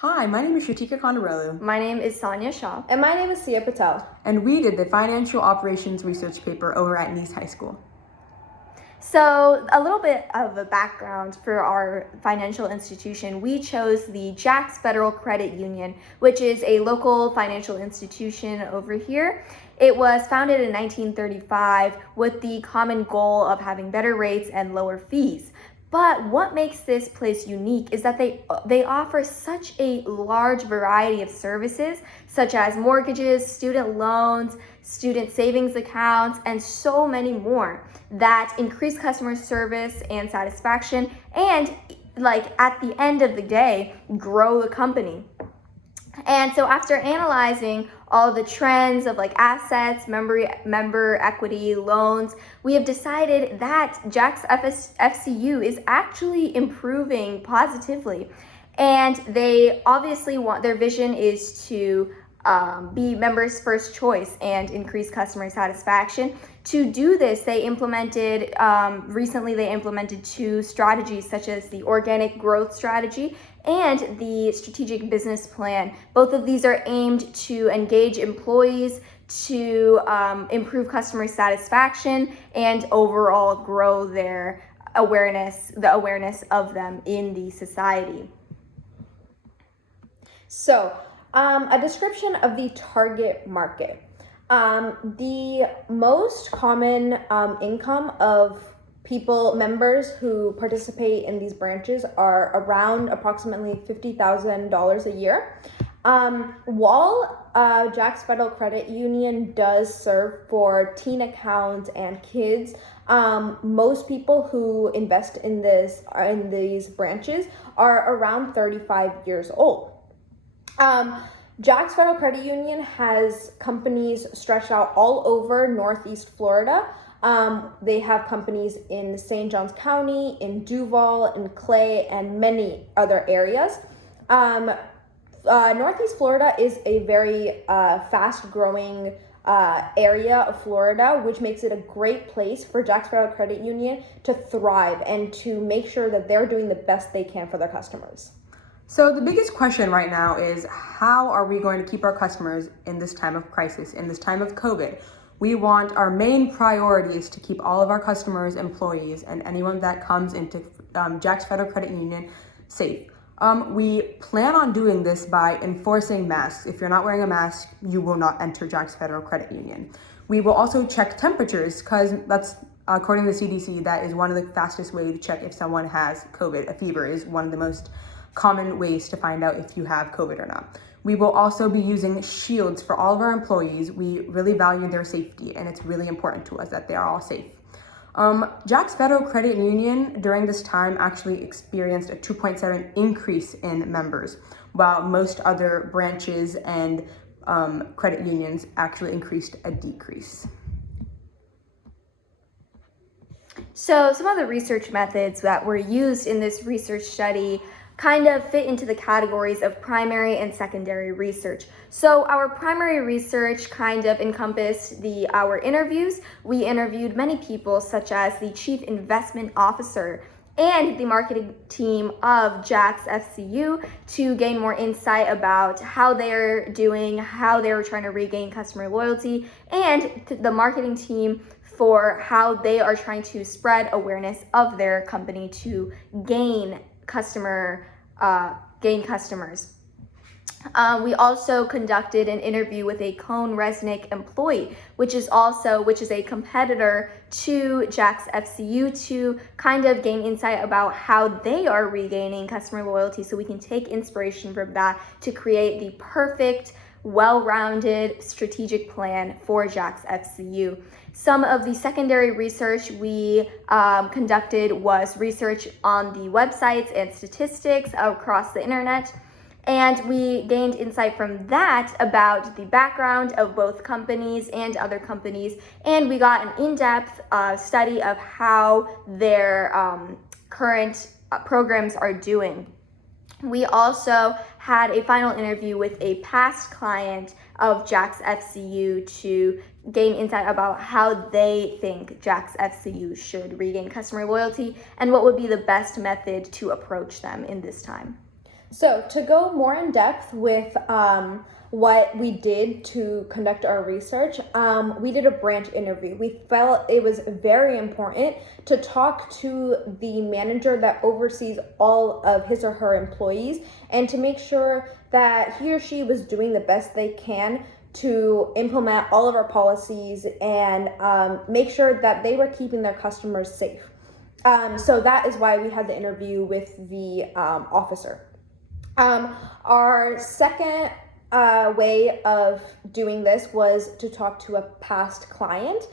Hi, my name is Shatika Kondarelu. My name is Sanya Shah. And my name is Sia Patel. And we did the Financial Operations Research paper over at Nice High School. So a little bit of a background for our financial institution. We chose the Jax Federal Credit Union, which is a local financial institution over here. It was founded in 1935 with the common goal of having better rates and lower fees. But what makes this place unique is that they offer such a large variety of services, such as mortgages, student loans, student savings accounts, and so many more that increase customer service and satisfaction, and at the end of the day, grow the company. And so after analyzing all the trends of assets, member equity, loans, we have decided that Jax FCU is actually improving positively. And they obviously their vision is to be members' first choice and increase customer satisfaction. To do this, recently they implemented two strategies, such as the organic growth strategy and the strategic business plan. Both of these are aimed to engage employees, to improve customer satisfaction, and overall grow their awareness, the awareness of them in the society. So, a description of the target market. The most common income of members who participate in these branches are around approximately $50,000 a year. While Jax Federal Credit Union does serve for teen accounts and kids, most people who invest in these branches are around 35 years old. Jax Federal Credit Union has companies stretched out all over Northeast Florida. They have companies in St. Johns County, in Duval, in Clay, and many other areas. Northeast Florida is a very fast-growing area of Florida, which makes it a great place for Jax Federal Credit Union to thrive and to make sure that they're doing the best they can for their customers. So the biggest question right now is, how are we going to keep our customers in this time of crisis, in this time of COVID? We want our main priority is to keep all of our customers, employees, and anyone that comes into Jax Federal Credit Union safe. We plan on doing this by enforcing masks. If you're not wearing a mask, you will not enter Jax Federal Credit Union. We will also check temperatures, because that's, according to the CDC, that is one of the fastest ways to check if someone has COVID. A fever is one of the most common ways to find out if you have COVID or not. We will also be using shields for all of our employees. We really value their safety, and it's really important to us that they are all safe. Jax Federal Credit Union during this time actually experienced a 2.7 increase in members, while most other branches and credit unions actually increased a decrease. So some of the research methods that were used in this research study kind of fit into the categories of primary and secondary research. So our primary research kind of encompassed our interviews. We interviewed many people, such as the Chief Investment Officer and the marketing team of Jax FCU, to gain more insight about how they're doing, how they're trying to regain customer loyalty, and the marketing team for how they are trying to spread awareness of their company to gain customers. We also conducted an interview with a Cone Resnick employee, which is a competitor to Jax FCU, to kind of gain insight about how they are regaining customer loyalty, so we can take inspiration from that to create the perfect, well-rounded strategic plan for Jax FCU. Some of the secondary research we conducted was research on the websites and statistics across the internet, and we gained insight from that about the background of both companies and other companies, and we got an in-depth study of how their current programs are doing. We also had a final interview with a past client of Jax FCU to gain insight about how they think Jax FCU should regain customer loyalty and what would be the best method to approach them in this time. So to go more in depth with what we did to conduct our research, we did a branch interview. We felt it was very important to talk to the manager that oversees all of his or her employees and to make sure that he or she was doing the best they can to implement all of our policies and make sure that they were keeping their customers safe. So that is why we had the interview with the officer. Our second way of doing this was to talk to a past client.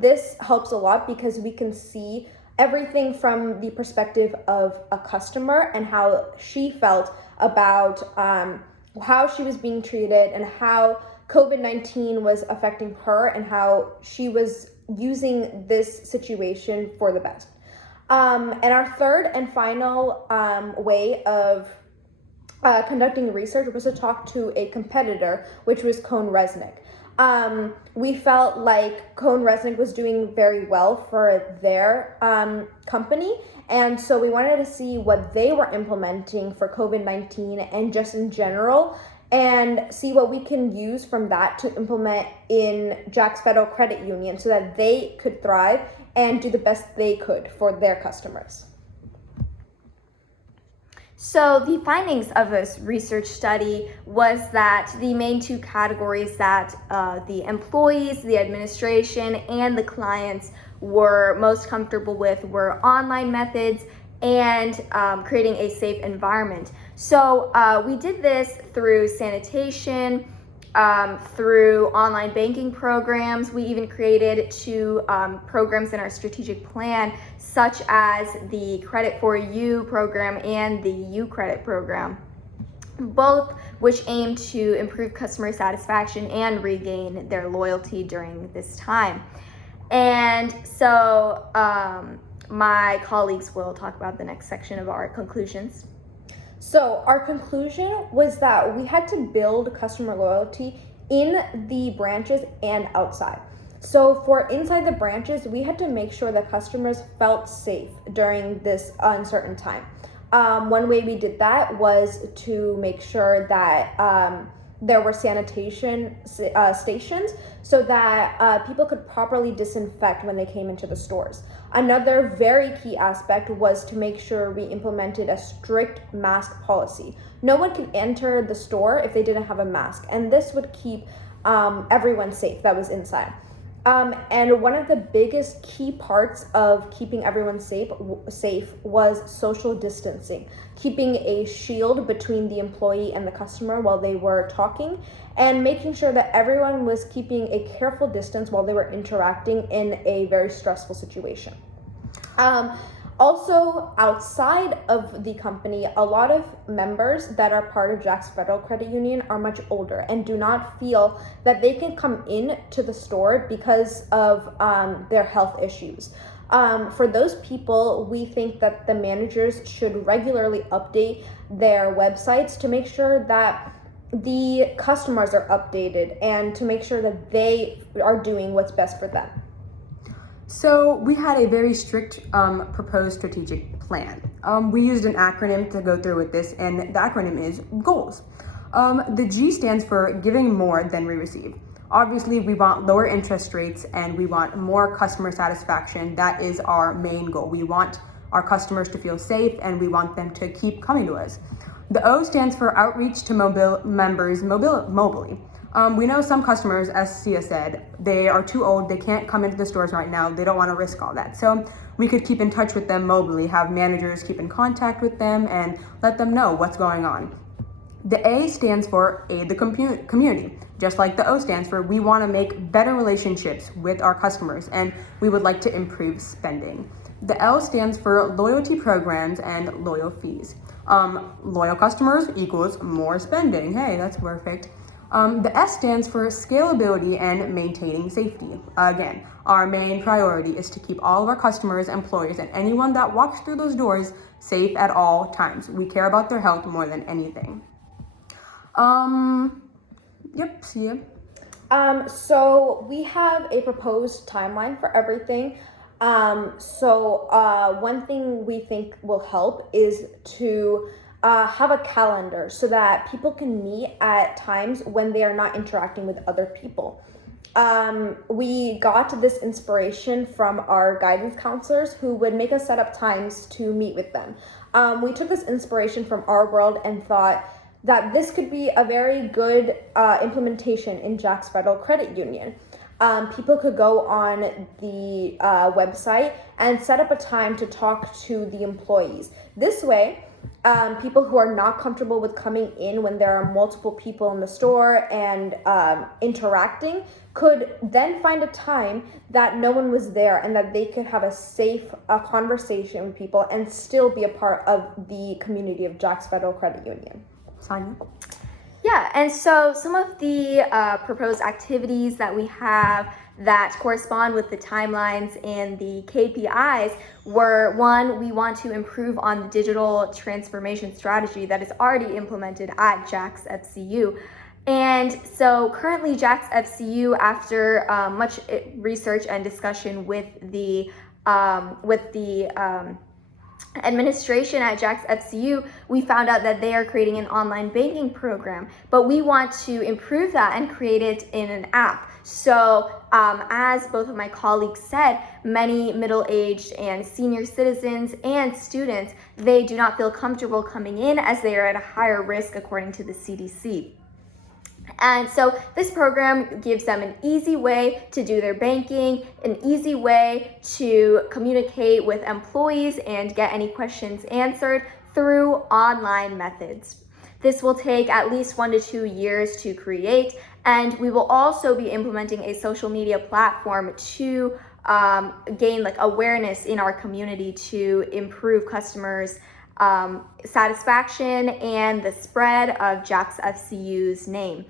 This helps a lot because we can see everything from the perspective of a customer and how she felt about how she was being treated and how COVID-19 was affecting her and how she was using this situation for the best. And our third and final way of conducting research was to talk to a competitor, which was Cone Resnick. We felt like Cone Resnick was doing very well for their company, and so we wanted to see what they were implementing for COVID-19 and just in general, and see what we can use from that to implement in Jack's Federal Credit Union so that they could thrive and do the best they could for their customers. So the findings of this research study was that the main two categories that the employees, the administration, and the clients were most comfortable with were online methods and creating a safe environment. So we did this through sanitation, through online banking programs. We even created two programs in our strategic plan, such as the Credit for You program and the U Credit program, both which aim to improve customer satisfaction and regain their loyalty during this time. And so my colleagues will talk about the next section of our conclusions. So our conclusion was that we had to build customer loyalty in the branches and outside. So for inside the branches, we had to make sure that customers felt safe during this uncertain time. One way we did that was to make sure that there were sanitation stations so that people could properly disinfect when they came into the stores. Another very key aspect was to make sure we implemented a strict mask policy. No one could enter the store if they didn't have a mask, and this would keep everyone safe that was inside. And one of the biggest key parts of keeping everyone safe was social distancing, keeping a shield between the employee and the customer while they were talking, and making sure that everyone was keeping a careful distance while they were interacting in a very stressful situation. Also, outside of the company, a lot of members that are part of Jack's Federal Credit Union are much older and do not feel that they can come in to the store because of their health issues. For those people, we think that the managers should regularly update their websites to make sure that the customers are updated and to make sure that they are doing what's best for them. So we had a very strict proposed strategic plan. We used an acronym to go through with this, and the acronym is GOALS. The G stands for giving more than we receive. Obviously, we want lower interest rates and we want more customer satisfaction. That is our main goal. We want our customers to feel safe and we want them to keep coming to us. The O stands for outreach to members mobilely. We know some customers, as Sia said, they are too old, they can't come into the stores right now, they don't want to risk all that. So we could keep in touch with them mobilely, have managers keep in contact with them and let them know what's going on. The A stands for aid the community. Just like the O stands for we want to make better relationships with our customers and we would like to improve spending. The L stands for loyalty programs and loyal fees. Loyal customers equals more spending. Hey, that's perfect. The S stands for scalability and maintaining safety. Again, our main priority is to keep all of our customers, employees, and anyone that walks through those doors safe at all times. We care about their health more than anything. Yep, see ya. So we have a proposed timeline for everything. One thing we think will help is to have a calendar so that people can meet at times when they are not interacting with other people. We got this inspiration from our guidance counselors who would make us set up times to meet with them. We took this inspiration from our world and thought that this could be a very good implementation in Jack's Federal Credit Union. People could go on the website and set up a time to talk to the employees. This way, people who are not comfortable with coming in when there are multiple people in the store and interacting could then find a time that no one was there and that they could have a safe conversation with people and still be a part of the community of Jack's Federal Credit Union. Sonia? Yeah, and so some of the proposed activities that we have that correspond with the timelines and the KPIs were, one, we want to improve on the digital transformation strategy that is already implemented at Jack's FCU. And so currently Jack's FCU, after much research and discussion with the administration at Jack's FCU, we found out that they are creating an online banking program, but we want to improve that and create it in an app. So as both of my colleagues said, many middle-aged and senior citizens and students, they do not feel comfortable coming in as they are at a higher risk according to the CDC. And so this program gives them an easy way to do their banking, an easy way to communicate with employees and get any questions answered through online methods. This will take at least 1 to 2 years to create, and we will also be implementing a social media platform to gain awareness in our community to improve customers' satisfaction and the spread of Jack's FCU's name.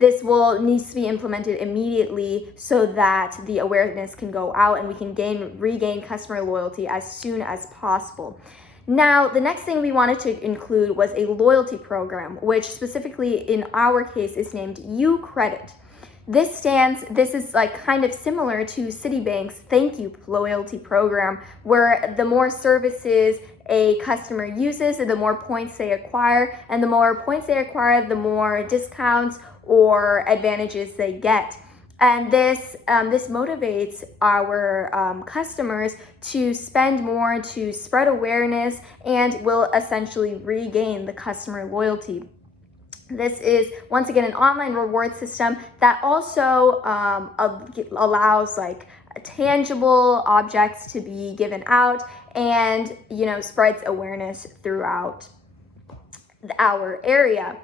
This will need to be implemented immediately so that the awareness can go out and we can regain customer loyalty as soon as possible. Now, the next thing we wanted to include was a loyalty program, which specifically in our case is named U Credit. This is kind of similar to Citibank's Thank You loyalty program, where the more services a customer uses, the more points they acquire, and the more points they acquire, the more discounts or advantages they get. And this motivates our customers to spend more, to spread awareness, and will essentially regain the customer loyalty. This is, once again, an online reward system that also allows tangible objects to be given out and, spreads awareness throughout our area.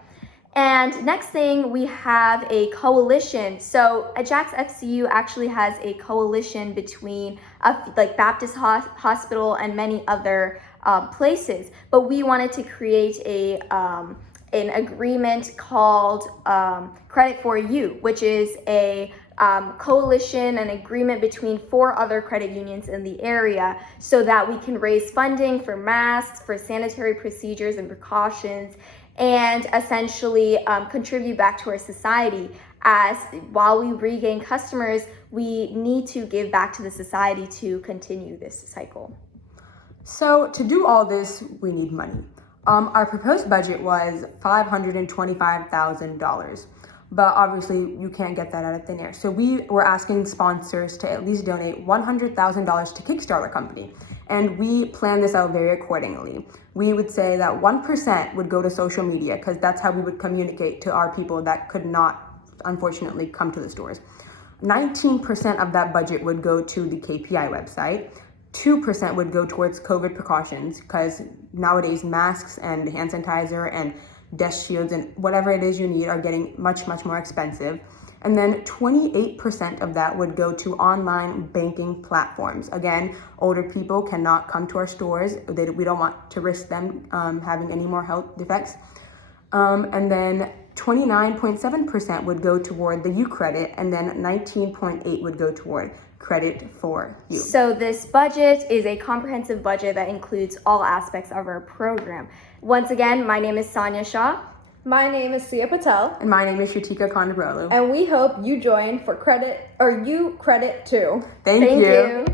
And next thing, we have a coalition. So Jack's FCU actually has a coalition between Baptist Hospital and many other places. But we wanted to create an agreement called Credit for You, which is a coalition, an agreement between 4 other credit unions in the area so that we can raise funding for masks, for sanitary procedures and precautions, and essentially contribute back to our society. As while we regain customers, we need to give back to the society to continue this cycle. So to do all this, we need money. Our proposed budget was $525,000, but obviously you can't get that out of thin air. So we were asking sponsors to at least donate $100,000 to kickstart our company. And we planned this out very accordingly. We would say that 1% would go to social media because that's how we would communicate to our people that could not, unfortunately, come to the stores. 19% of that budget would go to the KPI website. 2% would go towards COVID precautions because nowadays masks and hand sanitizer and desk shields and whatever it is you need are getting much, much more expensive. And then 28% of that would go to online banking platforms. Again, older people cannot come to our stores. We don't want to risk them having any more health defects. And then 29.7% would go toward the U credit, and then 19.8% would go toward Credit for You. So this budget is a comprehensive budget that includes all aspects of our program. Once again, my name is Sonia Shah. My name is Sia Patel. And my name is Shatika Kondabrolu. And we hope you join for U Credit too. Thank you.